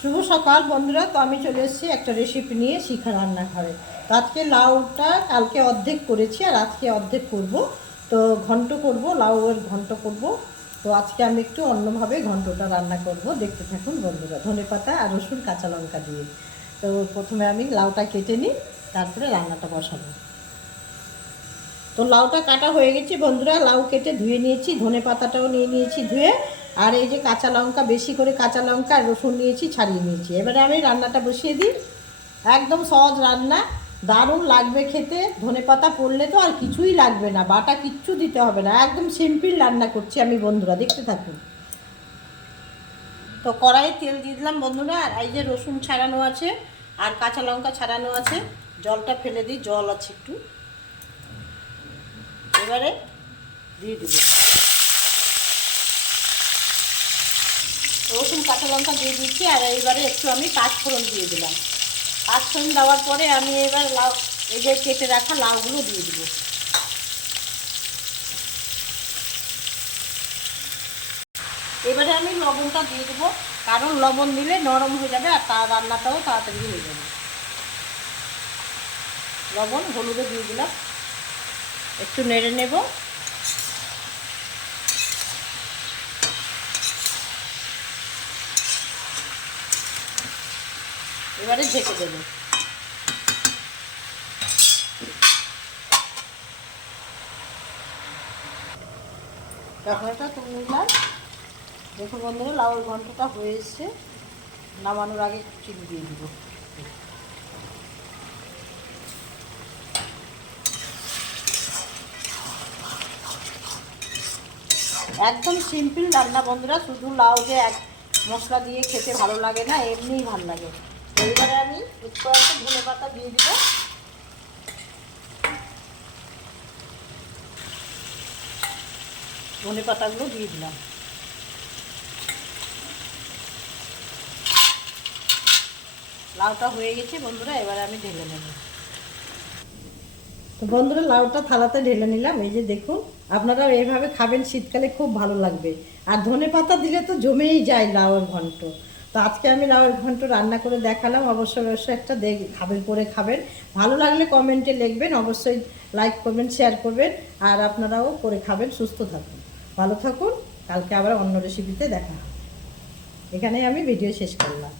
শুভ সকাল বন্ধুরা। তো আমি চলে এসেছি একটা রেসিপি নিয়ে, শিখা রান্নাঘরে। তো আজকে লাউটা কালকে অর্ধেক করেছি আর আজকে অর্ধেক করব। তো ঘন্ট করব, লাউয়ের ঘন্ট করব। তো আজকে আমি একটু অন্যভাবে ঘন্টটা রান্না করব, দেখতে থাকুন বন্ধুরা। ধনেপাতা আর রসুন কাঁচা লঙ্কা দিয়ে। তো প্রথমে আমি লাউটা কেটে নিই, তারপরে রান্নাটা বসাবো। তো লাউটা কাটা হয়ে গেছে বন্ধুরা, লাউ কেটে ধুয়ে নিয়েছি, ধনে পাতাটাও নিয়ে নিয়েছি ধুয়ে। আর এই যে কাঁচা লঙ্কা, বেশি করে কাঁচা লঙ্কা আর রসুন নিয়েছি, ছাড়িয়ে নিয়েছি। এবারে আমি রান্নাটা বসিয়ে দিই। একদম সহজ রান্না, দারুণ লাগবে খেতে। ধনে পাতা পড়লে তো আর কিছুই লাগবে না, বাটা কিচ্ছু দিতে হবে না, একদম সিম্পল রান্না করছি আমি বন্ধুরা, দেখতে থাকুন। তো কড়াইয়ে তেল দিয়ে দিলাম বন্ধুরা, আর এই যে রসুন ছাড়ানো আছে আর কাঁচা লঙ্কা ছাড়ানো আছে। জলটা ফেলে দিই, জল আছে একটু। এবারে দিয়ে দিব রসুন কাঁচা লঙ্কা দিয়ে দিচ্ছি। আর এইবারে একটু আমি পাঁচফোড়ন দিয়ে দিলাম। পাঁচফোড়ন দেওয়ার পরে আমি এবার লাউ, এই যে কেটে রাখা লাউগুলো দিয়ে দিব। এবারে আমি লবণটা দিয়ে দেবো, কারণ লবণ দিলে নরম হয়ে যাবে আর তার রান্নাটাও তাড়াতাড়ি হয়ে যাবে। লবণ হলুদও দিয়ে দিলাম, একটু নেড়ে নেব। এবারে ঢেকে দেবো। ঢাকনাটা তুলে নিলাম। দেখুন বন্ধুরা, লাউয়ের ঘন্টটা হয়ে এসছে। নামানোর আগে চিনি দিয়ে দিব। একদম সিম্পল রান্না বন্ধুরা, শুধু লাউ যে এক মশলা দিয়ে খেতে ভালো লাগে না, এমনিই ভালো লাগে। এইবারে আমি একটু ধনে পাতা দিয়ে দিব। ধনে পাতাগুলো দিয়ে দিলাম। লাউটা হয়ে গেছে বন্ধুরা, এবারে আমি ঢেলে নেব। তো বন্ধুরা, লাউটা থালাতে ঢেলে নিলাম। এই যে দেখুন, আপনারাও এইভাবে খাবেন, শীতকালে খুব ভালো লাগবে। আর ধনে পাতা দিলে তো জমেই যায় লাউয়ের ঘন্ট। তো আজকে আমি লাউয়ের ঘন্ট রান্না করে দেখালাম। অবশ্যই অবশ্যই একটা খাবেন, করে খাবেন। ভালো লাগলে কমেন্টে লিখবেন, অবশ্যই লাইক করবেন, শেয়ার করবেন। আর আপনারাও করে খাবেন। সুস্থ থাকুন, ভালো থাকুন। কালকে আবার অন্য রেসিপিতে দেখা হবে। এখানেই আমি ভিডিও শেষ করলাম।